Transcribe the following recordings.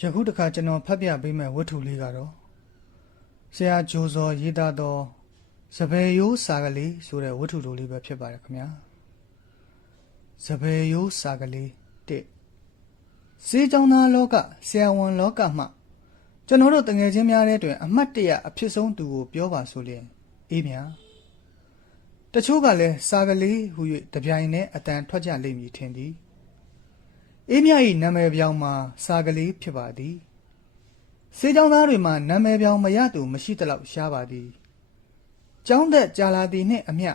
ယခုတစ်ခါကျွန်တော်ဖတ်ပြပေးမယ့်ဝတ္ထုလေးကတော့ဆရာဂျိုဇော်ရေးသားသောစပယ်ရိုးစာကလေးဆိုတဲ့ဝတ္ထုတိုလေးပဲဖြစ်ပါတယ်ခင်ဗျာစပယ်ရိုးစာကလေးတစ်စေးကြောင်းသားလောကဆရာဝန်လောကမှကျွန်တော်တို့တငယ်ချင်းများတဲ့တွင်အမှတ်တရအဖြစ်ဆုံးသူကိုပြောပါဆိုလျင်အေးမြတချို့ကလည်းစာကလေးဟူ၍တပြိုင်တည်းအတန်ထွက်ကြလိမ့်မည်ထင်သည် အေးမြ၏နာမည်ပြောင်းမှာစာကလေးဖြစ်ပါသည်စေချောင်းသားတွေမှာနာမည်ပြောင်းမရသူမရှိသလောက်ရှားပါသည်ကျောင်းသက်ကြာလာသည်နှင့်အမျှ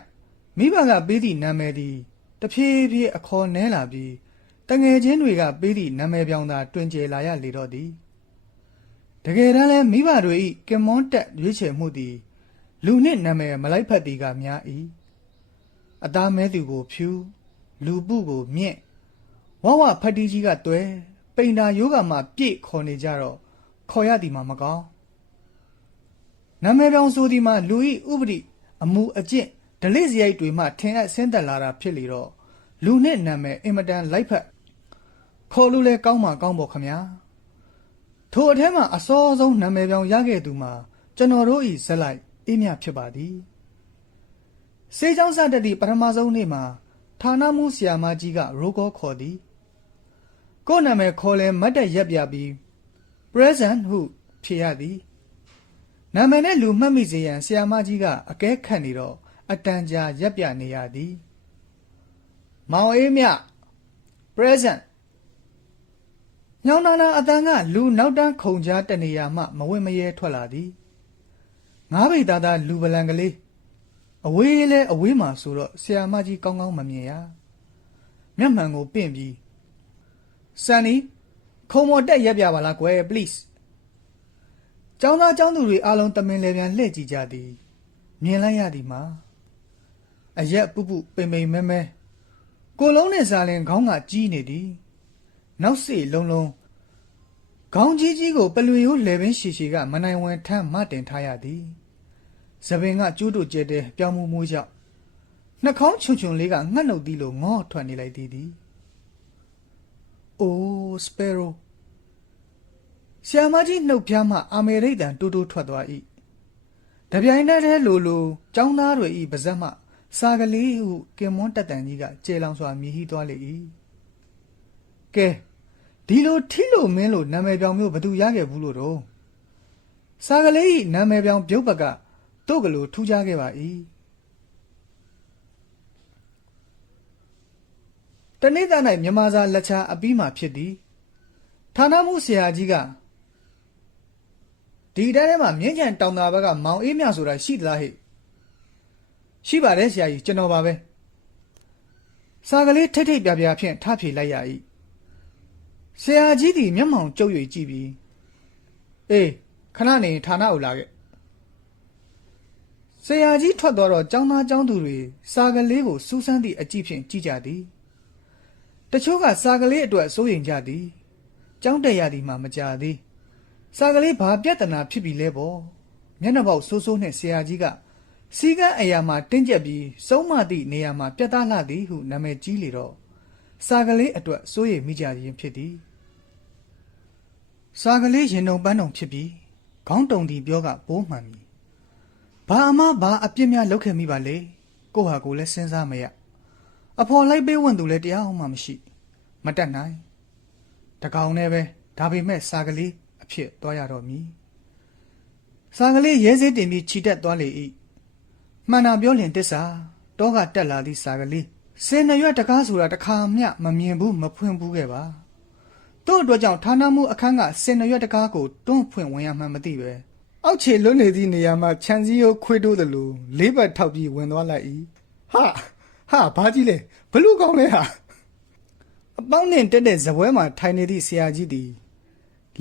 မိဘကပေးသည့်နာမည်သည်တဖြည်းဖြည်းအခေါ်နဲလာပြီးတငယ်ချင်းတွေကပေးသည့်နာမည်ပြောင်းသာတွင်ကျယ်လာရလေတော့သည်တကယ်တမ်းလဲမိဘတို့၏ကင်မွန်တက်ရွေးချယ်မှုသည်လူနှင့်နာမည်မလိုက်ဖက်သည်ကများ၏အသားမဲသူကိုဖြူလူပုကိုမြင့် ဝဝဖတ်တီးကြီးကတွဲပိန်တာယောဂမှာပြည့်ခေါ်နေကြတော့ခေါ်ရသည်မှာမကောင်းနာမည်ပြောင်ဆိုသည်မှာလူဤဥပဒိအမူအကျင့်ဒလိစရိုက်တွေမှထင်အပ်ဆင်းသက်လာတာဖြစ်လေတော့လူနဲ့နာမည်အင်မတန်လိုက်ဖက်ခေါ်လို့လဲကောင်းမှာကောင်းပေါ့ခမညာထိုအထဲမှာအစောဆုံးနာမည်ပြောင်ရခဲ့သူမှာကျွန်တော်တို့ဤဇက်လိုက်အေးမြဖြစ်ပါသည်စေချောင်းစတတ်သည့်ပထမဆုံးနေ့မှာဌာနမှုဆရာမကြီးကရိုးကောခေါ်သည် ကိုယ်နာမည်ခေါ်လဲမတ်တက်ရက်ပြပြီး present ဟုဖြေရသည်နာမည်နဲ့လူမှတ်မိစေရန်ဆရာမကြီးကအကဲခတ်နေတော့အတန်ကြာရက်ပြနေရသည် မောင်အေးမြ present ညောင်းနာနာအတန်ကလူနောက်တန်းခုံကြားတနေရာမှမဝင့်မရဲထွက်လာသည်ငါးပိတ်သားသားလူပလံကလေးအဝေးလဲအဝေးမှာဆိုတော့ဆရာမကြီးကောင်းကောင်းမမြင်ရမျက်မှန်ကိုပင့်ပြီး စန်နီခုံမော်တက်ရက်ပြပါလားကွယ် please ကျောင်းသားကျောင်းသူတွေအားလုံးတမင်လေပြန်လှည့်ကြည့်ကြသည်မြင်လိုက်ရသည်မှာအရက်ပုပုပိန်ပိန်မဲမဲကိုလုံးနဲ့စားလင်ခေါင်းကကြီးနေသည် နောက်စေလုံးလုံးခေါင်းကြီးကြီးကိုပလွေရိုးလေပင်ရှည်ရှည်ကမနိုင်ဝန်ထမ်းမတင်ထားရသည်သပင်ကကျိုးတို့ကျဲတဲ့ပြောင်းမှုမှုကြောင့်နှာခေါင်းချွန်ချွန်လေးကငှက်နှုတ်သီးလိုငေါ့ထွက်နေလိုက်သည်သည်။ အိုးစပယ်ရိုဆီယာမကြီးနှုတ်ဖျားမှအာမေရိတ်တန်တူတူထွက်သွား၏။တပြိုင်တည်းတည်းလိုလိုចောင်းသားတွေ၏ပါဇက်မှ စာကလေးဟုကင်မွန်းတက်တန်ကြီးကကျေလောင်စွာမြည်ဟီးသွားလေ၏။ကဲဒီလိုထိလို့မင်းလို့နာမည်ပြောင်မျိုးဘသူရခဲ့ဘူးလို့တော့စာကလေး၏နာမည်ပြောင်ပြုတ်ပကတို့ကလေးထူးခြားခဲ့ပါ၏ တနေ့သား၌မြမစာလက်ချာအပြီးမှဖြစ်သည်ဌာနမှုဆရာကြီးကဒီတန်းထဲမှာမြင်းချံတောင်သာဘက်ကမောင်အေးမြဆိုတာရှိသလားဟဲ့ရှိပါတယ်ဆရာကြီးကျွန်တော်ပါပဲစာကလေးထိတ်ထိတ်ပြပြဖြင့်ထဖြေလိုက်ရ၏ဆရာကြီးသည်မျက်မှောင်ကျုပ်၍ကြည့်ပြီးအေးခဏနေဌာနကိုလာခဲ့ဆရာကြီးထွက်သွားတော့ចောင်းသားចောင်းသူတွေစာကလေးကိုစူးစမ်းသည့်အကြည့်ဖြင့်ကြည့်ကြသည် တချို့ကစာကလေးအတွက်စိုးရိမ်ကြသည်ចောင်းတက်ရသည်မှမကြသည် စာကလေးဘာပြဿနာဖြစ်ပြီလဲပေါ့မျက်နှာပေါက်ဆိုးဆိုးနဲ့ဆရာကြီးကစီကန်းအရာမှာတင်းကျပ်ပြီးစုံးမသည့်နေရာမှာပြတ်သားလှသည်ဟုနာမည်ကြီးလေတော့စာကလေးအတွက်စိုးရိမ်မိကြခြင်းဖြစ်သည်စာကလေးရင်ုံပန်းတုံဖြစ်ပြီးခေါင်းတုံသည်ပြောကပိုးမှန်မည်ဘာအမဘာအပြစ်များလုပ်ခဲ့မိပါလေကိုဟာကိုလည်းစဉ်းစားမရ အဖော်လိုက်ပေးဝင်သူလည်းတရားအောင်မှမရှိမတက်နိုင်တကောင်နဲ့ပဲဒါပေမဲ့စာကလေးအဖြစ်သွားရတော့မည်စာကလေးရဲစေးတင်ပြီးခြိတက်သွားလေ၏မှန်တာပြောလင်တစ္ဆာတောကတက်လာသည့်စာကလေးစင်နရွက်တကားဆိုတာတစ်ခါမျှမမြင်ဘူးမဖွင့်ဘူးခဲ့ပါတို့အတွက်ကြောင့်ဌာနမှုအခန်းကစင်နရွက်တကားကိုတွန်းဖွင့်ဝင်ရမှန်းမသိပဲအောက်ခြေလွတ်နေသည့်နေရာမှာခြံစည်းရိုးခွေးတိုးသလိုလေးဘက်ထောက်ပြီးဝင်သွားလိုက်၏ဟာ ဟာဘာကြီးလဲဘလူကောင်းလဲဟာအပေါင်းနဲ့တက်တဲ့ဇပွဲမှာထိုင်နေသည့်ဆရာကြီးသည်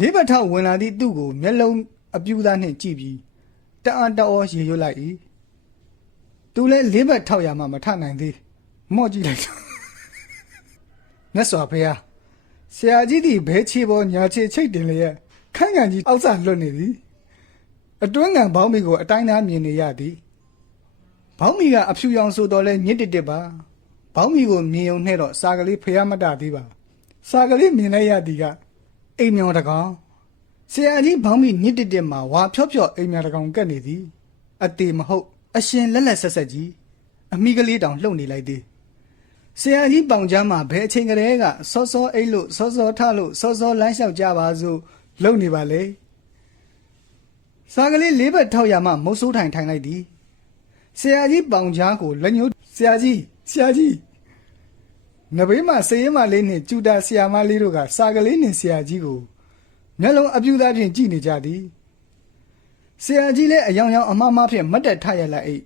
လေးဘက်ထောက်ဝင်လာသည့်သူ့ကိုမျက်လုံးအပြူသားနှင့်ကြည့်ပြီးတအံ့တော်ရေရွတ်လိုက်၏သူလည်းလေးဘက်ထောက်ရမှမထနိုင်သေးမော့ကြည့်လိုက်မြတ်စွာဘုရားဆရာကြီးသည်ဘဲချေပေါ်ညာချေချိတ်တင်လျက်ခန့်ကန်ကြီးအောက်ဆလွတ်နေသည်အတွင်းငံဘောင်းမီကိုအတိုင်းသားမြင်နေရသည် ဘောင်းမီကအဖြူရောင်ဆိုတော့လဲညစ်တစ်တစ်ပါဘောင်းမီကိုမြင်ုံနဲ့တော့စာကလေးဖျားမတသေးပါစာကလေးမြင်လိုက်ရသည်ကအိမ်မြောင်တကောင်ဆရာကြီးဘောင်းမီညစ်တစ်တစ်မှာဝါဖြော့ဖြော့အိမ်များတကောင်ကက်နေသည်အသေးမဟုတ်အရှင်လက်လက်ဆက်ဆက်ကြီးအမိကလေးတောင်လှုပ်နေလိုက်သည်ဆရာကြီးပေါင်ချမ်းမှာဘယ်အချိန်ကလေးကစောစောအိတ်လို့စောစောထလို့စောစောလမ်းလျှောက်ကြပါစို့လှုပ်နေပါလေစားကလေးလေးဘက်ထောက်ရမှမုတ်ဆိုးထိုင်ထိုင်လိုက်သည် ဆရာကြီးပေါင်ချမ်းကိုလက်ညှိုးဆရာကြီးဆရာကြီးနဘေးမှာစေးရမလေးနဲ့ကျူတာဆရာမလေးတို့ကစာကလေးနဲ့ဆရာကြီးကိုမျက်လုံးအပြူသားဖြင့်ကြည့်နေကြသည်ဆရာကြီးလည်းအယောင်ယောင်အမမဖြင့်မတ်တက်ထရလိုက်အိတ်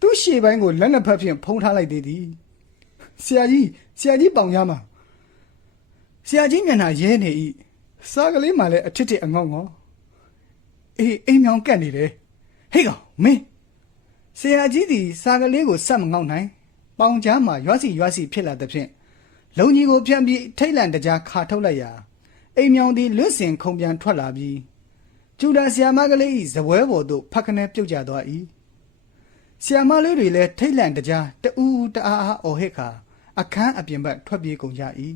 သူ့ရှေ့ပိုင်းကိုလက်နှစ်ဖက်ဖြင့်ဖုံးထားလိုက်သေးသည်ဆရာကြီးဆရာကြီးပေါင်ရမှာဆရာကြီးမျက်နှာရဲနေ၏စာကလေးမှလည်းအထစ်ထစ်အငေါငေါအေးအိမ်မြောင်ကက်နေတယ်ဟေးကောင်မင်း ဆရာကြီးသည်စာကလေးကိုစက်မငေါက်နိုင်ပေါင်ကြားမှာရွာစီရွာစီဖြစ်လာသဖြင့်လုံကြီးကိုပြန်ပြီးထိတ်လန့်တကြားခါထုတ်လိုက်ရာအိမ်မြောင်သည်လွတ်စင်ခုံပြန်ထွက်လာပြီးကျူတာဆီယာမကလေး၏ဇပွဲပေါ်သို့ဖက်ခနဲပြုတ်ကျသွား၏ဆီယာမလေးတွေလည်းထိတ်လန့်တကြားတူးတအားအားအော်ဟစ်ခါအခန်းအပြင်ဘက်ထွက်ပြေးကုန်ကြ၏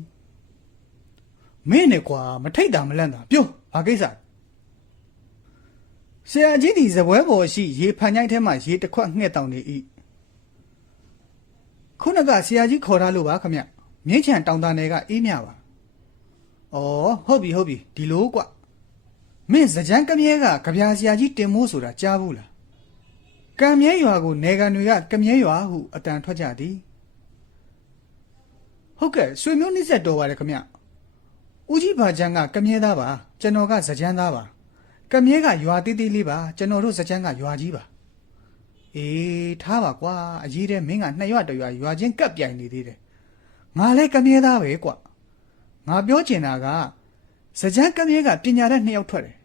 မင်းနဲ့ကွာမထိတ်တာမလန့်တာပြောဘာကိစ္စလဲ ဆရာကြီးဒီဇပွဲပေါ်ရှိရေဖန်ချိုင်းထဲမှာရေတစ်ခွက်ငှက်တောင်နေ၏ခုနကဆရာကြီးခေါ်ထားလို့ပါခမမြင်းချံတောင်တန်းတွေကအေးမြပါဩဟုတ်ပြီဟုတ်ပြီဒီလိုကွမင်းစကြမ်းကမြဲကကြပြာဆရာကြီးတင်မိုးဆိုတာကြားဘူးလားကံမြဲရွာကိုနေကန်တွေကကမြဲရွာဟုအတန်ထွက်ကြသည်ဟုတ်ကဲ့ဆွေမျိုးနှိစက်တော်ပါတယ်ခမဦးကြီးဘာချမ်းကကမြဲသားပါကျွန်တော်ကစကြမ်းသားပါ ကမြဲကရွာတီးတီးလေးပါကျွန်တော်တို့စကြမ်းကရွာကြီးပါအေးထားပါကွာအကြီးတဲ့မင်းကနှစ်ရွာတစ်ရွာရွာချင်းကပ်ပြိုင်နေသေးတယ်ငါလည်းကမြဲသားပဲကွာငါပြောချင်တာကစကြမ်းကမြဲကပညာတတ်နှစ်ယောက်ထွက်တယ်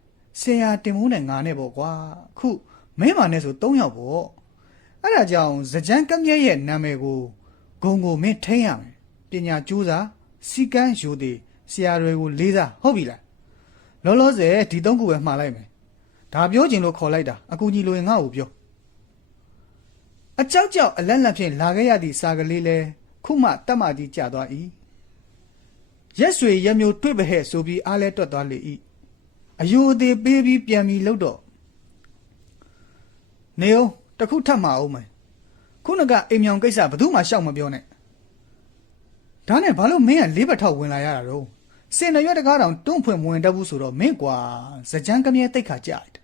ဆရာတင်မိုးနဲ့ငါနဲ့ပေါ့ကွာခုမင်းမနဲ့ဆို၃ယောက်ပေါ့အဲ့ဒါကြောင့်စကြမ်းကမြဲရဲ့နာမည်ကိုဂုံကိုမင်းထိန်းရမယ်ပညာကျိုးစားစီကန်းယူသည်ဆရာတွေကိုလေးစားဟုတ်ပြီလား လောလောဆယ်ဒီသုံးခုပဲမှားလိုက်မယ်ဒါပြောချင်လို့ခေါ်လိုက်တာအကူကြီးလိုရင်ငါ့ကိုပြောအကြောက်ကြောက်အလက်လက်ဖြင့်လာခဲ့ရသည့်စာကလေးလဲခုမှတက်မှကြီးကြာသွား၏ရက်ဆွေရမျိုးတွေ့ပဟဲ့ဆိုပြီးအားလဲတွက်သွားလေ၏အယိုသေးပေးပြီးပြန်ပြီးလှုပ်တော့နေအောင်တစ်ခုထပ်မအောင်မယ်ခုနကအိမ်မြောင်ကိစ္စဘယ်သူမှရှောက်မပြောနဲ့ဒါနဲ့ဘာလို့မင်းကလေးဘက်ထောက်ဝင်လာရတာတော့ စင်နရွက်တကားတောင်တွန့်ဖွင့်မဝင်တတ်ဘူးဆိုတော့မင်းကွာစကြမ်းကမြဲတိတ်ခါကြလိုက်တယ်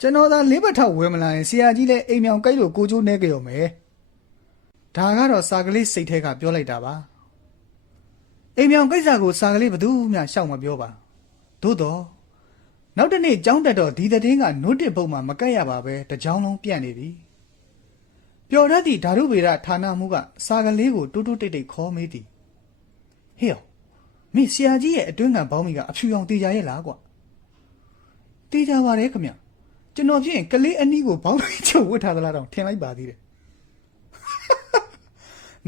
ကျွန်တော်သာလေးဘက်ထောက်ဝဲမလာရင်ဆရာကြီးလည်းအိမ်မြောင်ကြိုက်လို့ကိုကျိုးနေကြရောမယ်ဒါကတော့စာကလေးစိတ်ထဲကပြောလိုက်တာပါအိမ်မြောင်ကိစ္စကိုစာကလေးဘယ်သူမှရှောက်မပြောပါသို့တော့နောက်တစ်နေ့ကြောင်းတက်တော့ဒီသတင်းကနို့တစ်ပုတ်မှာမကတ်ရပါပဲတကြောင်လုံးပြန့်နေပြီပျော်တတ်သည့်ဓာတုဗေဒဌာနမှုကစာကလေးကိုတူးတူးတိတ်တိတ်ခေါ်မေးသည်ဟေ့အောင် မင်းဆရာကြီးရဲ့အတွင်းကဘောင်းမီကအဖြူအောင်တေးကြရဲ့လားကွာတေးကြပါတယ်ခမကျွန်တော်ဖြစ်ရင်ကလေးအနီးကိုဘောင်းမီချုပ်ဝတ်ထားသလားတော့ထင်လိုက်ပါသေးတယ်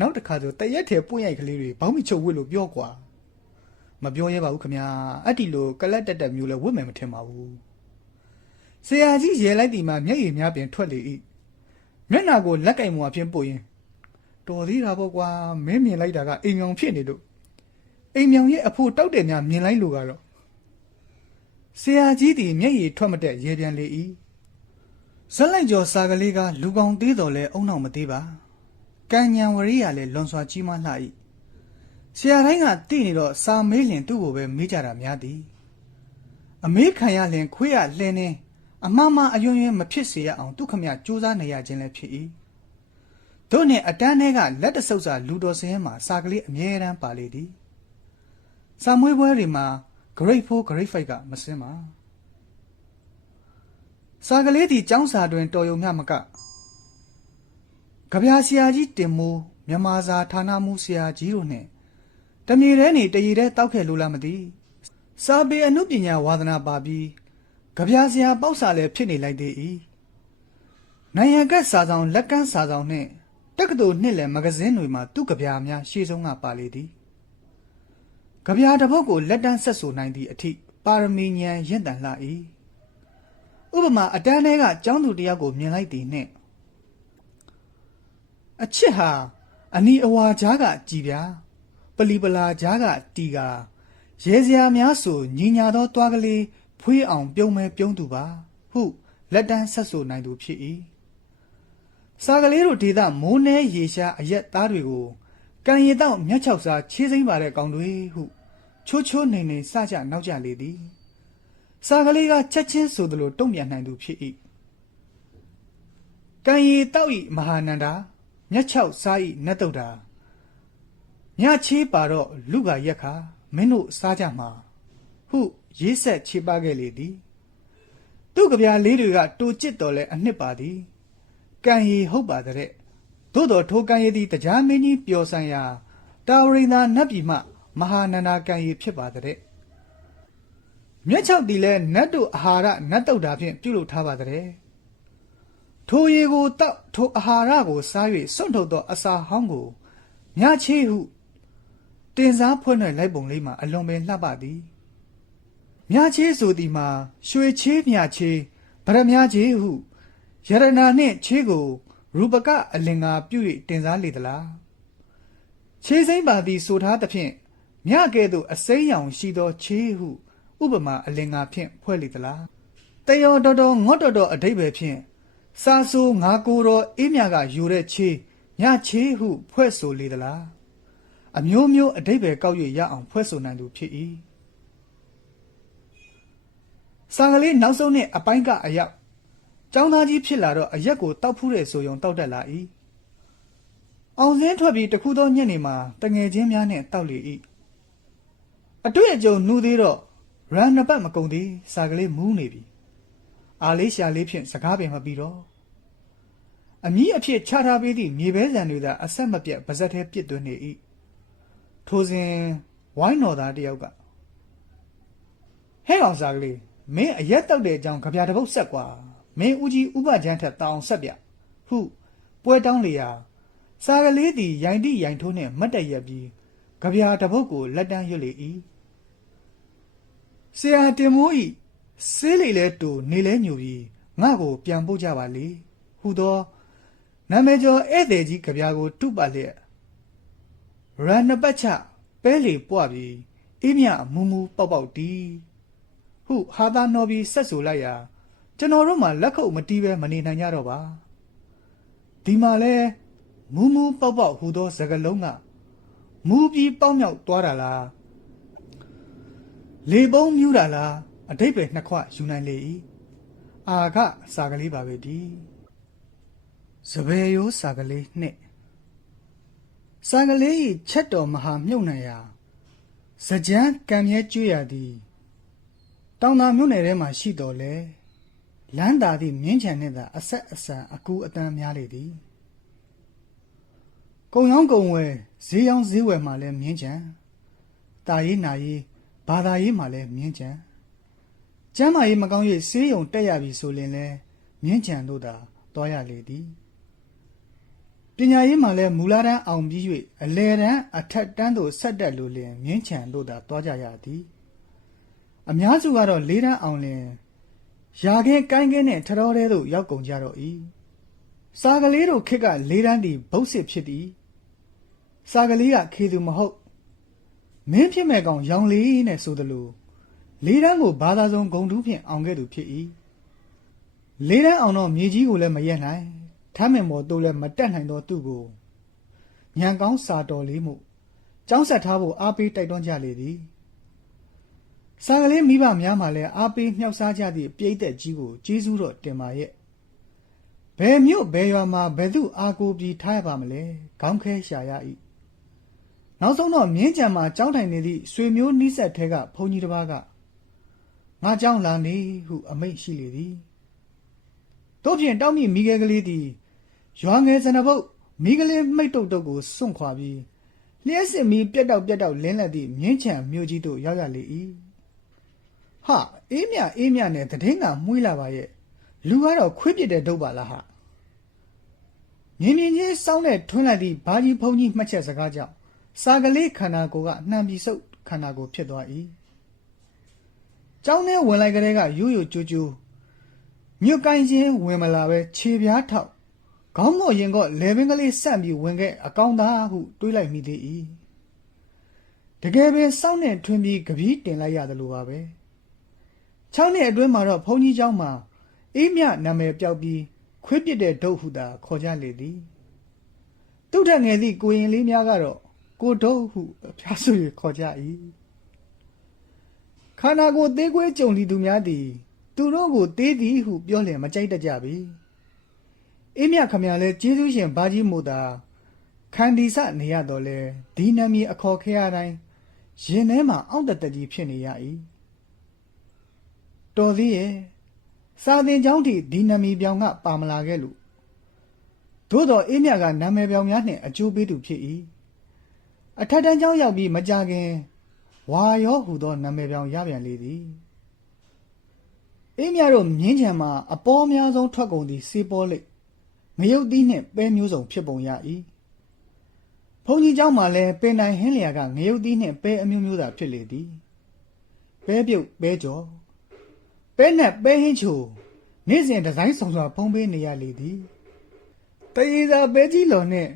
နောက်တစ်ခါဆိုတရက်ထဲပွင့်ရိုက်ကလေးတွေဘောင်းမီချုပ်ဝတ်လို့ပြောကွာမပြောရဲပါဘူးခမအဲ့ဒီလိုကလတ်တက်တက်မျိုးလဲဝတ်မယ်မထင်ပါဘူးဆရာကြီးရဲလိုက်ဒီမှာမျက်ရည်များပြင်ထွက်လေ၏မျက်နာကိုလက်ကင်မွာဖြင့်ပို့ရင်တော်သေးတာပေါ့ကွာမင်းမြင်လိုက်တာကအိမ်အောင်ဖြစ်နေလို့ အိမ်မြောင်ရဲ့အဖို့တောက်တယ်များမြင်လိုက်လို့ကတော့ဆရာကြီးတီမျက်ရည်ထွက်မတက်ရေပြန်လေ၏ဇက်လိုက်ကျော်စာကလေးကလူကောင်သေးတော်လဲအုံနောက်မသေးပါကံညံဝရိယလည်းလွန်စွာကြီးမားလှ၏ဆရာတိုင်းကတိနေတော့စာမေးလင်သူ့ကိုပဲမေးကြတာများသည်အမေးခံရလင်ခွေးရလှင်းနေအမမအယွန်းယွန်းမဖြစ်စေရအောင်သူခမကြိုးစားနေရခြင်းလည်းဖြစ်၏တို့နှင့်အတန်းထဲကလက်တဆုပ်စာလူတော်စင်းမှာစာကလေးအမြဲတမ်းပါလေသည် စာမွေးပွဲတွေမှာ grade 4 grade 5ကမစင်းပါစာကလေးဒီចောင်းစာတွင် တော်ယုံမြမကကြပြာဆရာကြီးတင်မိုးမြန်မာစာဌာနမှုဆရာကြီးတို့နှင့်တမြေထဲနေတရီထဲတောက်ခဲ့လို့လားမသိစာပေအမှုပညာဝါသနာပါပြီးကြပြာဆရာပေါ့စာလည်းဖြစ်နေလိုက်သေး၏နိုင်ငံကစာဆောင်လက်ကမ်းစာဆောင်နှင့်တက္ကသိုလ်နှစ်လည်မဂဇင်းတွေမှာသူ့ကြပြာများရှေ့ဆုံးကပါလေသည် ကြပြာတစ်ပုဒ်ကိုလက်တန်းဆက်ဆိုနိုင်သည့်အထိပါရမီဉာဏ်ရင့်တန်လှ၏ဥပမာအတန်းထဲကကျောင်းသူတစ်ယောက်ကိုမြင်လိုက်သည်နှင့်အချစ်ဟာအနီအဝါကြားကကြည်ပြာပလီပလာကြားကတီကာရေစရာများဆိုညီညာသောတွားကလေးဖွေးအောင်ပြုံးမဲပြုံးသူပါဟုလက်တန်းဆက်ဆိုနိုင်သူဖြစ်၏စာကလေးတို့ဒေသမိုးနှဲရေရှားအရက်သားတွေကို ကံရည်တော့မြတ်ချောက်စားချေးစိမ့်ပါတဲ့ကောင်တွေဟုချိုးချိုးနေနေစကြနောက်ကြလေသည်စာကလေးကချက်ချင်းဆိုသလိုတုံ့ပြန်နိုင်သူဖြစ်၏ကံရည်တော့ဤမဟာနန္ဒာမြတ်ချောက်စားဤနတ်တုတ်တာညချေးပါတော့လူကရက်ခါမင်းတို့စားကြမှာဟုရေးဆက်ချေပခဲ့လေသည်သူ့ကြပြားလေးတွေကတူကျစ်တော်လဲအနှစ်ပါသည်ကံရည်ဟုတ်ပါတဲ့ သို့တော်ထိုကံရည်သည်တရားမင်းကြီးပျော်ဆိုင်ရာတာဝရိန္ဒာနတ်ပြည်မှ မဟာနန္ဒာကံရည်ဖြစ်ပါတဲ့မြက်ချောက်တီလဲနတ်တို့အာဟာရနတ်တုတ်တာဖြင့်ပြုလုပ်ထားပါတဲ့ထိုရေကိုတောက်ထိုအာဟာရကိုစား၍စွန့်ထုတ်သောအစာဟောင်းကိုမြချေးဟုတင်စားဖွင့်နှဲ့လိုက်ပုံလေးမှာအလွန်ပင်လှပသည်မြချေးဆိုသည်မှာရွှေချေးမြချေးဗရမချေးဟုယရနာနှင့်ချေးကို ရူပကအလင်္ကာပြု၍တင်စားလေသလားချေးစိမ့်ပါသည်ဆိုထားသဖြင့်မြကဲ့သို့အစိမ်းရောင်ရှိသောချေးဟု ဥပမာအလင်္ကာဖြင့်ဖွဲ့လေသလားတယောတော်တော်ငေါ့တော်တော်အတိတ်ပဲဖြင့်စာဆိုငါကိုယ်တော်အေးမြကယူတဲ့ချေးညချေးဟု ဖွဲ့ဆိုလေသလားအမျိုးမျိုးအတိတ်ပဲကောက်၍ရအောင်ဖွဲ့ဆိုနိုင်သူဖြစ်၏စာကလေးနောက်ဆုံးနှစ်အပိုင်းကအရောက် ចောင်းသားကြီးဖြစ်လာတော့အရက်ကိုတောက်ဖူးတဲ့ဆိုယုံတောက်တတ်လာ၏အောင်စင်းထွက်ပြီးတခုသောညနေမှာတငယ်ချင်းများနှင့်တောက်လေ၏အတွေ့အကြုံနှူးသေးတော့ရန်နှစ်ပတ်မကုန်သေးစာကလေးမူးနေပြီအားလေးရှာလေးဖြင့်စကားပင်မပြီးတော့အမည်အဖြစ်ခြားထားပေးသည့်မြေပဲဆံတွေသာအဆက်မပြတ်ပါဇက်ထဲပြစ်သွင်းနေ၏ထိုစဉ်ဝိုင်းတော်သားတယောက်ကဟဲ့ကောင်စာကလေးမင်းအရက်တောက်တဲ့အကြောင်းကြပြတပုတ်ဆက်ကွာ မင်းဦးကြီးဥပချမ်းထက်တောင်းဆက်ပြဟုပွဲတောင်းလေရာစားကလေးသည်ရိုင်တိရိုင်ထိုးနှင့်မတ်တရက်ပြီးကြပြတစ်ပုတ်ကိုလက်တန်းရွတ်လေ၏ဆရာတင်မိုးဤဆေးလေလဲတူနေလဲညူပြီးငါ့ကိုပြန်ပို့ကြပါလေဟူသောနာမည်ကျော်ဧည့်သည်ကြီးကြပြကိုတုပါလျက်ရန်နပတ်ချပဲလေပွားပြီးအေးမြမူမူပေါက်ပေါက်တီးဟုဟာသာနော်ပြီးဆက်ဆူလိုက်ရာ ကျွန်တော်တို့မှလက်ခုပ်မတီးပဲမနေနိုင်ကြတော့ပါဒီမှာလဲမူးမူးပေါက်ပေါက်ဟူသောစကလုံးကမူးပြီးပေါက်မြောက်သွားတာလားလေပုံးမြူးတာလားအတိတ်ပဲနှစ်ခွယူနိုင်လေ၏အာခစာကလေးပါပဲဒီစပယ်ရိုးစာကလေးနှစ်စာကလေး၏ချက်တော်မဟာမြုပ်နိုင်ရာစကြံကံမြဲကျွရသည်တောင်သာမြို့နယ်ထဲမှာရှိတော်လဲ လမ်းသာသည့်မြင်းချံနှင့်သာအဆက်အဆန်အကူအတန်းများလေသည်ကုံရောင်းကုံဝယ်ဈေးရောင်းဈေးဝယ်မှာလည်းမြင်းချံတာရေးနာရေးဘာသာရေးမှာလည်းမြင်းချံကျမ်းမာရေးမကောင်း၍ဆေးရုံတက်ရပြီဆိုရင်လည်းမြင်းချံတို့သာတွားရလေသည်ပညာရေးမှာလည်းမူလတန်းအောင်ပြီး၍အလယ်တန်းအထက်တန်းသို့ဆက်တက်လို့လျင်မြင်းချံတို့သာတွားကြရသည်အများစုကတော့လေးတန်းအောင်လျင် ရာခင်းကိုင်းကင်းနဲ့ထတော်တဲသို့ရောက်ကုန်ကြတော့၏စာကလေးတို့ခက်ကလေးတန်းသည်ဘုတ်စစ်ဖြစ်သည်စာကလေးကခေသူမဟုတ်မင်းဖြစ်မဲ့ကောင်ရောင်လေးနဲ့ဆိုသလိုလေးတန်းကိုဘာသာစုံဂုံတူးဖြင့်အောင်ခဲ့သူဖြစ်၏လေးတန်းအောင်တော့မြေကြီးကိုလည်းမရက်နိုင်ထမ်းမင်မော်တို့လည်းမတက်နိုင်တော့သူ့ကိုညံကောင်းစာတော်လေးမှုကျောင်းဆက်ထားဖို့အားပေးတိုက်တွန်းကြလေသည် စာကလေးမိဘများမှလည်းအားပေးမြှောက်စားကြသည့်ပြိသက်ကြီးကိုကျေးဇူးတော်တင်ပါရဲ့ဘယ်မြို့ဘယ်ရွာမှာဘယ်သူအားကိုပြီးထားရပါမလဲခေါင်းခဲရှာရ၏နောက်ဆုံးတော့မြင်းကြံမှာကြောင်းထိုင်နေသည့်ဆွေမျိုးနှိဆက်ထဲကဘုန်းကြီးတစ်ပါးကငါကြောင်းလာနေဟုအမိန့်ရှိလေသည်တို့ဖြင့်တောက်မြင့်မိခဲကလေးသည်ရွာငယ်စနဘုတ်မိကလေးမိတ်တုတ်တုတ်ကိုစွန့်ခွာပြီးလျှက်စစ်မီပြက်တောက်ပြက်တောက်လင်းလက်သည့်မြင်းချံမြို့ကြီးသို့ရောက်ရလေ၏ ဟာအေးမြအေးမြနဲ့တည်င်းကမှုေးလာပါရဲ့လူကတော့ခွေးပြစ်တဲ့ဒုတ်ပါလားဟာမြင်မြင်ချင်းစောင်းတဲ့ထွန်းလိုက်သည့်ဘာကြီးဖုန်ကြီးမှတ်ချက်စကားကြောင့်စာကလေးခန္ဓာကိုယ်ကနှံပြီးစုပ်ခန္ဓာကိုယ်ဖြစ်သွား၏ကျောင်းထဲဝင်လိုက်ကလေးကရိုးရိုးကြိုးကြိုးမြုပ်ကိုင်းချင်းဝင်မလာပဲခြေပြားထောက်ခေါင်းမော့ရင်ကလေပင်ကလေးဆက်ပြီးဝင်ခဲ့အကောင်သားဟုတွေးလိုက်မိသေး၏တကယ်ပဲစောင့်နဲ့ထွင်းပြီးကပီးတင်လိုက်ရတယ်လို့ပါပဲ 6နှစ်အတွင်းမှာတော့ဘုန်းကြီးเจ้าမှာအေးမြနာမည်ပျောက်ပြီးခွေးပစ်တဲ့ဒုတ်ဟုသာခေါ်ကြလေသည်သူထက်ငယ်သည့်ကိုရင်လေးများကတော့ကိုဒုတ်ဟုအဖျားဆို၍ခေါ်ကြ၏ခန္ဓာကိုယ်သေးကွေးကြုံလီသူများသည် သူတို့ကိုသေးသည်ဟုပြောလျင်မကြိုက်တတ်ကြပြီအေးမြခမရလဲကျေးဇူးရှင်ဘာကြီးမို့သာခန္ဒီစနေရတော့လဲဒီနာမည်အခေါ်ခဲရတိုင်းရင်ထဲမှာအောင့်တတကြီးဖြစ်နေရ၏ တော်သေးရဲ့စာသင်ကျောင်းထိဒီနာမည်ပြောင်ကပါမလာခဲ့လို့သို့တော်အေးမြကနာမည်ပြောင်များနှင့်အကျိုးပေးသူဖြစ်၏အထက်တန်းကျောင်းရောက်ပြီးမကြခင်ဝါရောဟူသောနာမည်ပြောင်ရပြန်လေသည်အေးမြတို့မြင်းချံမှာအပေါ်များဆုံးထွက်ကုန်သည့်စေပေါ်လိပ်ငရုတ်သီးနှင့်ပဲမျိုးစုံဖြစ်ပုံရ၏ဘုန်းကြီးเจ้าမှာလည်းပင်တိုင်ဟင်းလျာကငရုတ်သီးနှင့်ပဲအမျိုးမျိုးသာဖြစ်လေသည်ပဲပြုတ်ပဲကြော် ပဲနဲ့ပဲဟင်းချိုနေ့စဉ်ဒီဇိုင်းဆောင်စွာဖုံးပေးနေရလေသည်တရေသာပဲကြီးလော်နဲ့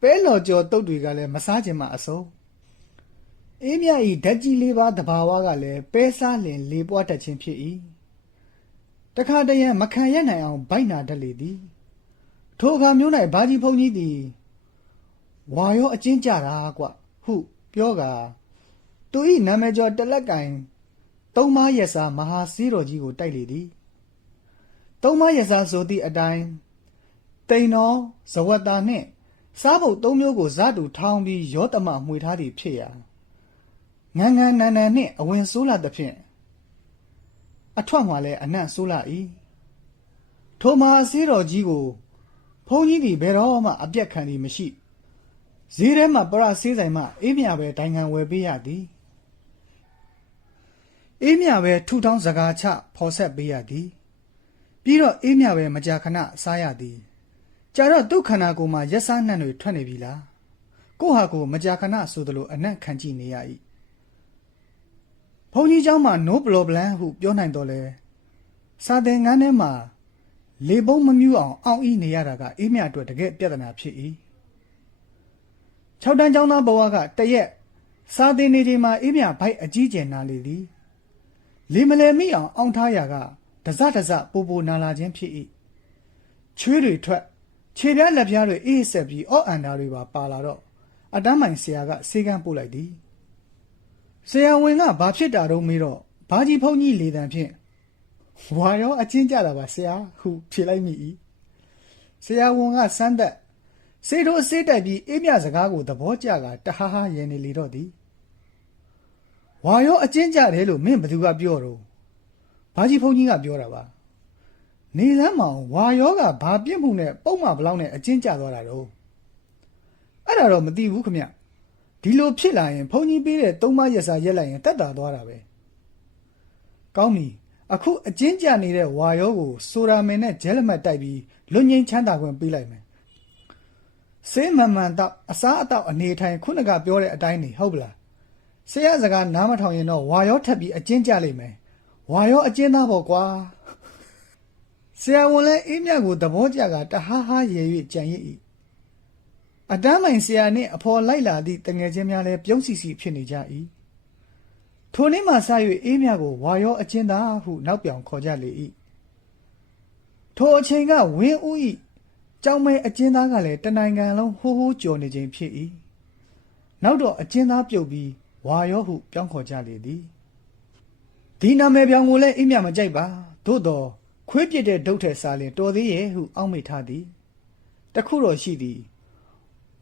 ပဲလော်ကြော်တုတ်တွေကလည်းမစားခြင်းမှအဆုံးအေးမြဤဓာတ်ကြီးလေးပါးတဘာဝကလည်းပဲစားလင်လေပွားတတ်ခြင်းဖြစ်၏တခါတရံမခံရနိုင်အောင်ဗိုက်နာတတ်လေသည်ထိုအခါမျိုး၌ဘာကြီးဖုန်ကြီးသည်ဝါရောအချင်းကြတာကွဟုပြောကာသူ၏နာမည်ကျော်တလက်ကင် သုံးမရက်စာမဟာစီးတော်ကြီးကိုတိုက်လေသည်သုံးမရက်စာဆိုသည့်အတိုင်းတိန်တော်ဇဝတ်တာနှင့်စားဖို့သုံးမျိုးကိုဇာတူထောင်းပြီးရောတမမှွေထားသည်ဖြစ်ရာငန်းငန်းနန်နန်နှင့်အဝင်ဆိုးလာသဖြင့်အထွက်မှလည်းအနံ့ဆိုးလာ၏ထိုမဟာစီးတော်ကြီးကိုဘုန်းကြီးသည်ဘယ်တော့မှအပြက်ခံသည်မရှိဈေးထဲမှာပရဆေးဆိုင်မှအေးမြပဲဒိုင်ငံဝယ်ပေးရသည် အေးမြပဲထူထောင်းစကားချဖော်ဆက်ပေးရသည်ပြီးတော့အေးမြပဲမကြာခဏစားရသည်ကြာတော့ဒုက္ခန္ဓာကိုယ်မှာရက်စားနှံ့တွေထွက်နေပြီလားကိုဟာကိုမကြာခဏဆိုသလိုအနံ့ခံကြည့်နေရ၏ဘုန်းကြီးเจ้าမှာ no problem ဟုပြောနိုင်တော့လဲစာသင်ငန်းထဲမှာလေပုံးမမြူးအောင်အောင့်ဤနေရတာကအေးမြအတွက်တကယ်ပြဿနာဖြစ်၏၆တန်းကျောင်းသားဘဝကတရက်စာသင်နေချိန်မှာအေးမြဘိုက်အကြီးကျယ်နာလေသည် လေမလဲမိအောင်အောင့်ထားရာကတစတစပူပူနာလာခြင်းဖြစ်၏ချွေးတွေထွက်ခြေပြားလက်ပြားတွေအေးဆက်ပြီးအော့အန်တာတွေပါပါလာတော့အတန်းမိုင်ဆရာကစေကန်းပို့လိုက်သည်ဆရာဝန်ကဘာဖြစ်တာတော့မေးတော့ဘာကြီးဖုန်ကြီးလေတံဖြင့်ဝါရောအချင်းကြတာပါဆရာဟုဖြေလိုက်မိ၏ဆရာဝန်ကစမ်းသက်စေတို့စေးတိုက်ပြီးအေးမြစကားကိုသဘောကျကတဟားဟားရည်နေလေတော့သည် ဝါရောအချင်းကြတယ်လို့မင်းဘသူကပြောတော့ဘာကြီးဖုန်ကြီးကပြောတာပါနေလမ်းမောင်ဝါရောကဘာပြစ်မှုနဲ့ပုံမှန်ဘလောက်နဲ့အချင်းကြသွားတာတော့အဲ့ဒါတော့မသိဘူးခမဒီလိုဖြစ်လာရင်ဘုန်းကြီးပေးတဲ့သုံးမရက်စာရက်လိုက်ရင်တက်တာသွားတာပဲကောင်းပြီအခုအချင်းကြနေတဲ့ဝါရောကိုဆိုရာမင်နဲ့ဂျဲလမတ်တိုက်ပြီးလွန်ငင်းချမ်းသာခွင့်ပေးလိုက်မယ်စေးမန်မန်တော့အစားအတော့အနေထိုင်ခုနကပြောတဲ့အတိုင်းနေဟုတ်ပလား ဆရာစကားနားမထောင်ရင်တော့ဝါရောထပ်ပြီးအချင်းကြလိမ့်မယ်ဝါရောအချင်းသားပေါ့ကွာဆရာဝန်လည်းအေးမြကိုသဘောကျကတဟားဟားရေ၍ကြံရစ်၏အတန်းမိုင်ဆရာနှင့်အဖော်လိုက်လာသည့်တငယ်ချင်းများလည်းပြုံးစီစီဖြစ်နေကြ၏ထိုနေ့မှစ၍အေးမြကိုဝါရောအချင်းသားဟုနောက်ပြောင်ခေါ်ကြလေ၏ထိုအချိန်ကဝင်းဦး၏ကြောင်မဲအချင်းသားကလည်းတနိုင်ငံလုံးဟိုးဟိုးကြော်နေခြင်းဖြစ်၏နောက်တော့အချင်းသားပြုတ်ပြီး ဝါရောဟုပြောင်းခေါ်ကြလေသည်ဒီနာမည်ပြောင်ကိုလည်းအိမ်မြမကြိုက်ပါသို့တော့ခွေးပြစ်တဲ့ဒုတ်ထဲစားလင်တော်သေးရဲ့ဟုအောက်မိတ်ထားသည်တခုတော့ရှိသည်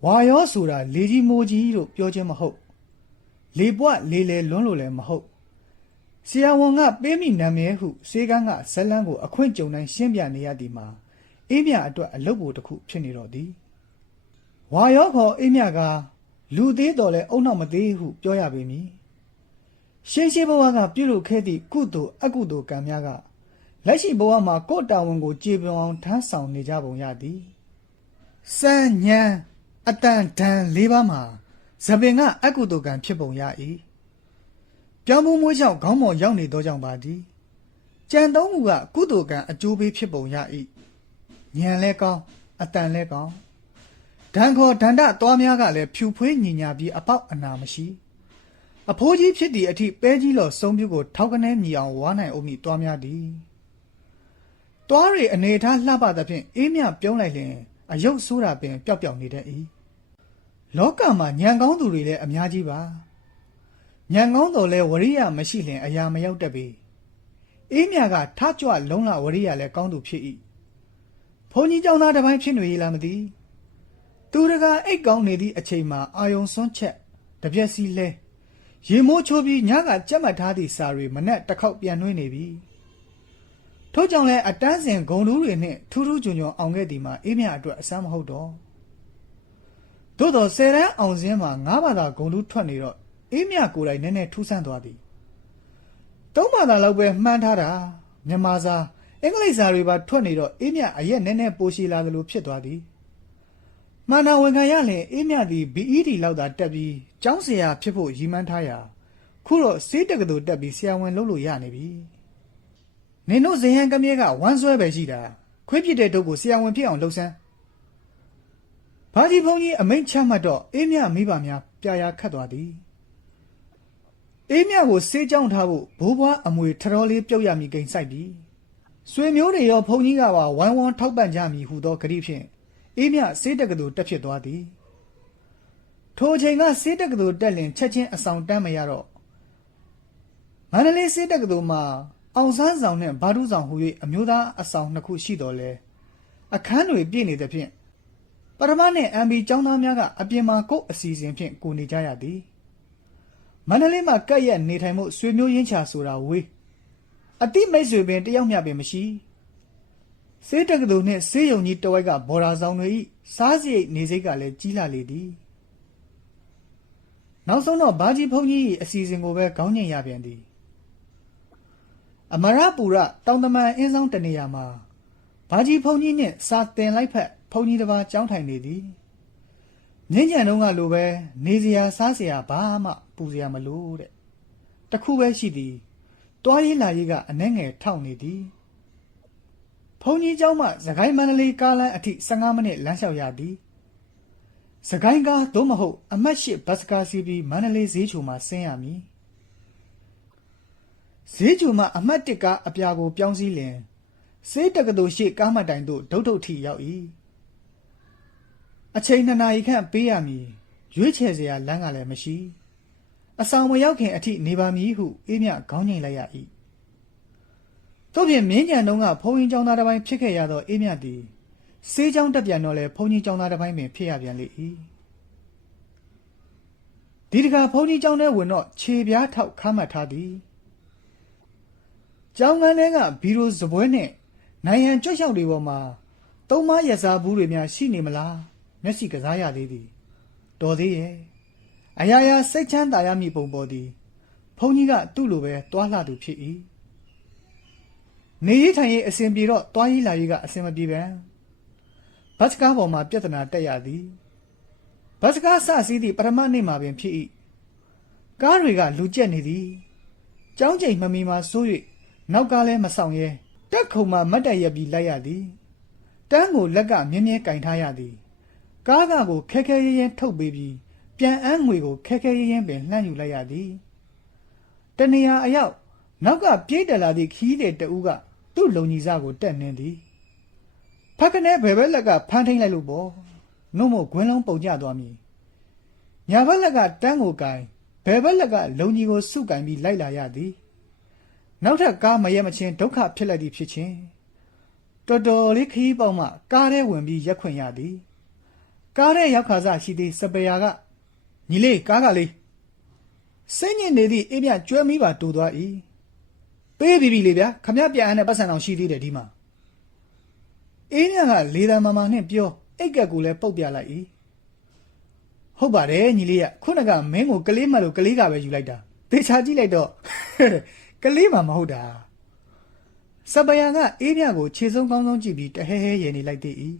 ဝါရောဆိုတာလေကြီးမိုးကြီးလို့ပြောခြင်းမဟုတ်လေပွက်လေလေလွန်းလို့လည်းမဟုတ်ဆရာဝန်ကပေးမိနာမည်ဟုစေကန်းကဇလန်းကိုအခွင့်ကြုံတိုင်းရှင်းပြနေရသည်မှာအေးမြအတွက်အလုပ်ဖို့တစ်ခုဖြစ်နေတော့သည်ဝါရောခေါ်အေးမြက လူသေးတော်လဲအုံနောက်မသေးဟုပြောရပေမည်ရှေးရှေးဘဝကပြုလုပ်ခဲ့သည့်ကုသိုလ်အကုသိုလ်ကံများကလက်ရှိဘဝမှာကိုယ်တာဝန်ကိုကြေပွန်အောင်ထမ်းဆောင်နေကြပုံရသည်စံညံအတန်ဒန်လေးပါးမှာဇပင်ကအကုသိုလ်ကံဖြစ်ပုံရ၏ပြောင်းမှုမွေးကြောင့်ခေါင်းပေါ်ရောက်နေသောကြောင့်ပါသည်ကြံသုံးမှုကကုသိုလ်ကံအကျိုးပေးဖြစ်ပုံရ၏ညံလဲကောင်းအတန်လဲကောင်း ဒံခေါ်ဒန္တသွားများကလည်းဖြူဖွေးညင်ညာပြီးအပေါက်အနာမရှိ အဖိုးကြီးဖြစ်သည့်အထိပဲကြီးလော်ဆုံးပြုကိုထောက်ကနေမြည်အောင်ဝါနိုင်အောင်မိတွားများသည်တွားရီအနေထားလှပသဖြင့်အေးမြပြုံးလိုက်လျင်အယုတ်ဆိုးတာပင်ပျောက်ပျောက်နေတတ်၏လောကမှာညံကောင်းသူတွေလည်းအများကြီးပါညံကောင်းတော်လဲဝရိယမရှိလျင်အရာမရောက်တတ်ပေအေးမြကထကြွလုံးလဝရိယလည်းကောင်းသူဖြစ်၏ဘုန်းကြီးเจ้าသားတစ်ပိုင်းဖြစ်နေရလားမသိ သူတကာအိတ်ကောင်းနေသည့်အချိန်မှာအာယုံစွန်းချက်တပြက်စီလဲရေမိုးချိုးပြီးညကကြက်မှတ်ထားသည့်စာတွေမနဲ့တစ်ခေါက်ပြန်နှွှဲနေပြီထို့ကြောင့်လဲအတန်းစင်ဂုံတူးတွေနှင့်ထူးထူးချွန်ချွန်အောင်ခဲ့သည်မှာအေးမြအတွက်အဆမ်းမဟုတ်တော့သို့တော်ဆယ်တန်းအောင်စင်းမှာငါးဘာသာဂုံတူးထွက်နေတော့အေးမြကိုယ်တိုင်နည်းနည်းထူးဆန်းသွားသည်သုံးဘာသာလောက်ပဲမှန်းထားတာမြန်မာစာအင်္ဂလိပ်စာတွေပါထွက်နေတော့အေးမြအရက်နည်းနည်းပိုရှည်လာသလိုဖြစ်သွားသည် မန္တဝန်ခံရလျင်အေးမြသည် BED လောက်သာတက်ပြီးကျောင်းဆရာဖြစ်ဖို့ရည်မှန်းထားရာခုတော့စေးတက္ကသိုလ်တက်ပြီးဆရာဝန်လုပ်လို့ရနေပြီနင်တို့ဇယံကမြဲကဝမ်းဆွဲပဲရှိတာခွေးပြစ်တဲ့တို့ကိုဆရာဝန်ဖြစ်အောင်လှုပ်ဆန်းဘာကြီးဘုန်းကြီးအမိန့်ချမှတ်တော့အေးမြမိဘများပြာရာခတ်သွားသည်အေးမြကိုစေးကြောင်းထားဖို့ဘိုးဘွားအမွေထတော်လေးပြုတ်ရမည်ကိန်းဆိုင်ပြီးဆွေမျိုးတွေရောဘုန်းကြီးကပါဝိုင်းဝန်းထောက်ပံ့ကြမည်ဟုသောဂရုဖြင့် အေးမြစေးတက္ကသိုလ်တက်ဖြစ်သွားသည်ထိုအချိန်ကစေးတက္ကသိုလ်တက်လင်ချက်ချင်းအဆောင်တန်းမရတော့မန္တလေးစေးတက္ကသိုလ်မှာအောင်ဆန်းဆောင်နဲ့ဘာဒုဆောင်ဟူ၍အမျိုးသားအဆောင်နှစ်ခုရှိတော်လဲအခန်းတွေပြည့်နေသဖြင့်ပထမနှင့် MB ကျောင်းသားများကအပြင်မှာကိုယ့်အစီအစဉ်ဖြင့်ကိုနေကြရသည်မန္တလေးမှာကပ်ရက်နေထိုင်မှုဆွေမျိုးရင်းချဆိုတာဝေးအတိမိတ်ဆွေပင်တယောက်မျှပင်မရှိ စေးတက္ကသိုလ်နှင့်စေးရုံကြီးတဝိုက်ကဘော်ဒါဆောင်တွေ၏စားစရိတ်နေစိတ်ကလည်းကြီးလာလေသည်နောက်ဆုံးတော့ဘာကြီးဖုန်းကြီး၏အစီအစဉ်ကိုပဲခေါင်းညင်ရပြန်သည်အမရပူရတောင်တမန်အင်းဆောင်တနေရာမှာဘာကြီးဖုန်ကြီးနှင့်စာတင်လိုက်ဖက်ဖုန်ကြီးတစ်ပါးကြောင်းထိုင်နေသည်မြင်းကြံတုံးကလိုပဲနေစရာစားစရာဘာမှပူစရာမလိုတဲ့တခုပဲရှိသည်တွားရေးလာရေးကအနှဲငယ်ထောက်နေသည် ဘုံကြီးကျောင်းမှသခိုင်းမန္တလေးကားလမ်းအထိ15မိနစ်လမ်းလျှောက်ရသည်။သခိုင်းကားသို့မဟုတ်အမှတ်ရှိဘတ်စကားစီးပြီးမန္တလေးဈေးချိုမှာဆင်းရမည်။ဈေးချိုမှာအမှတ်1ကားအပြာကိုပြောင်းစည်းလျင်စေးတက္ကသိုလ်ရှိကားမတိုင်သို့ဒုတ်ဒုတ်ထီရောက်၏။အချိန်နှစ်နာရီခန့်ပေးရမည်။ရွေးချယ်စရာလမ်းကလည်းမရှိ။အဆောင်မရောက်ခင်အထိနေပါမည်ဟုအေးမြခေါင်းငိမ့်လိုက်ရ၏ သို့ပြင်မင်းညံတုံးကဘုံရင်ကျောင်းသားတစ်ပိုင်းဖြစ်ခဲ့ရသောအေးမြသည်စေးကျောင်းတက်ပြန်တော့လဲဘုံကြီးကျောင်းသားတစ်ပိုင်းပင်ဖြစ်ရပြန်လေ၏ဒီတခါဘုံကြီးကျောင်းထဲဝင်တော့ခြေပြားထောက်ခါမှတ်ထားသည်ကျောင်းကန်းထဲကဘီရိုစပွဲနဲ့နိုင်ငံကြွက်လျှောက်တွေပေါ်မှာသုံးမရစားဘူးတွေများရှိနေမလားမျက်စိကစားရသေးသည်တော်သေးရဲ့အရာရာစိတ်ချမ်းသာရမည်ပုံပေါ်သည်ဘုန်းကြီးကသူ့လိုပဲတွားလှသူဖြစ်၏ နေရထိုင်ရေးအစဉ်ပြေတော့တွားရေးလာရေးကအစဉ်မပြေပန်းဘတ်စကားပေါ်မှာပြဿနာတက်ရသည်ဘတ်စကားစစည်းသည့်ပထမနေ့မှာပင်ဖြစ်၏ကားတွေကလူကျက်နေသည်ကျောင်းချိန်မမီမှာဆိုး၍နောက်ကလည်းမဆောင်ရဲတက်ခုံမှမတ်တက်ရက်ပြီးလိုက်ရသည်တန်းကိုလက်ကမြင်းမြဲကင်ထားရသည်ကားကကိုခဲခဲရဲရဲထုတ်ပေးပြီးပြန်အန်းငွေကိုခဲခဲရဲရဲပင်လှမ်းယူလိုက်ရသည်တနေရာအရောက်နောက်ကပြေးတက်လာသည့်ခီးတဲ့တူကသူ့ လုံကြီးစားကိုတက်နှင်းသည်ဖက်ကနေဘယ်ဘက်လက်ကဖမ်းထိန်လိုက်လို့ပေါ့နှုတ်မို့ဂွင်းလုံးပုံကျသွားမည်ညာဘက်လက်ကတန်းကိုကင်ဘယ်ဘက်လက်ကလုံကြီးကိုစုကင်ပြီးလိုက်လာရသည်နောက်ထပ်ကားမရဲမချင်းဒုက္ခဖြစ်လိုက်သည်ဖြစ်ချင်းတော်တော်လေးခရီးပေါက်မှကားထဲဝင်ပြီးရက်ခွင့်ရသည်ကားထဲရောက်ခါစားရှိသည်စပယ်ယာကညီလေးကားကလေးစိတ်ညစ်နေသည့်အေးမြကျွဲမီးပါတူသွား၏ ပေးပြီပြီလေဗျာခမရပြန်အန်းနဲ့ပတ်စံအောင်ရှိသေးတယ်ဒီမှာအေးမြကလေသာမမာနှင့်ပြောအိတ်ကက်ကိုလည်းပုတ်ပြလိုက်၏ဟုတ်ပါတယ်ညီလေးကခုနကမင်းကိုကလေးမှလို့ကလေးကပဲယူလိုက်တာသေချာကြည့်လိုက်တော့ကလေးမှမဟုတ်တာစပယံကအေးမြကိုခြေဆုံးကောင်းဆုံးကြည့်ပြီးတဟဲဟဲရည်နေလိုက်သေး၏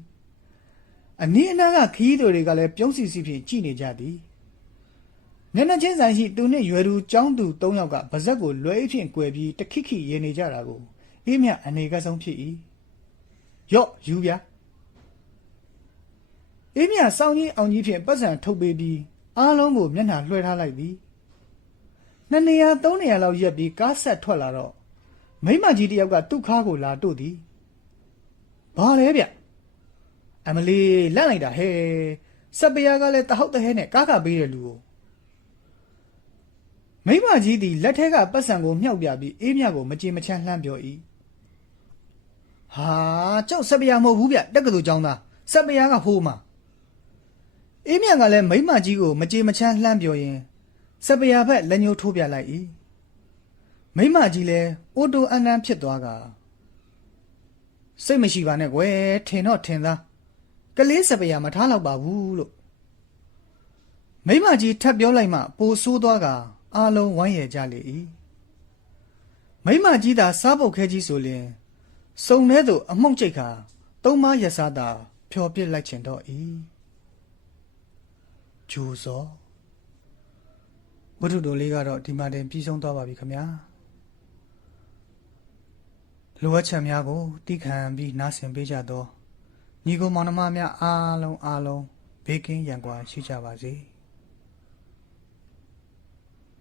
အနီးအနားကခီးတို့တွေကလည်းပြုံးစီစီဖြင့်ကြည့်နေကြသည် မျက်နှာချင်းဆိုင်ရှိသူနှင့်ရွယ်သူចောင်းသူ၃ယောက်ကဗဇက်ကိုလွဲဖြင့်꿰ပြီးတခိခိရည်နေကြတာကိုအေးမြအနေကဆုံးဖြစ်၏ရော့ယူဗျာအေးမြစောင်းကြီးအောင်ကြီးဖြင့်ပတ်စံထုတ်ပေးပြီးအားလုံးကိုမျက်နှာလွှဲထားလိုက်သည်နှစ်နေရာသုံးနေရာလောက်ရက်ပြီးကားဆက်ထွက်လာတော့မိမကြီးတယောက်ကသူ့ခါကိုလာတို့သည်ဘာလဲဗျအမလီလန့်လိုက်တာဟဲ့စက်ပယာကလည်းတဟောက်တဟဲနဲ့ကားကပေးတဲ့လူကို မိမကြီးသည်လက်ထဲကပတ်စံကိုမြှောက်ပြပြီးအေးမြကိုမကြင်မချမ်းလှမ်းပြော၏ဟာကြောက်စက်ပယာမဟုတ်ဘူးဗျတက္ကသိုလ်ကျောင်းသားစက်ပယာကဟိုးမှာအေးမြကလည်းမိမကြီးကိုမကြင်မချမ်းလှမ်းပြောရင်စပယာဘက်လက်ညှိုးထိုးပြလိုက်၏မိမကြီးလဲအိုတိုအန်တန်းဖြစ်သွားကစိတ်မရှိပါနဲ့ကွယ်ထင်တော့ထင်သားကလေးစပယာမထားတော့ပါဘူးလို့မိမကြီးထပ်ပြောလိုက်မှပိုဆိုးသွားက အားလုံးဝိုင်းရကြလေ၏မိမကြီးသာစားပုတ်ခဲကြီးဆိုလျင်စုံထဲသို့အမှုန့်ကျိတ်ခါသုံးမရစားသာဖျော်ပြစ်လိုက်ချင်တော့၏ဂျူဇောဝတ္ထုတိုလေးကတော့ဒီမှာတင်ပြီးဆုံးသွားပါပြီခင်ဗျာလိုအပ်ချက်များကိုတိခံပြီးနားဆင်ပေးကြတော့ညီကိုမောင်နှမများအားလုံးအားလုံးဘေးကင်းရန်ကွာရှိကြပါစေ။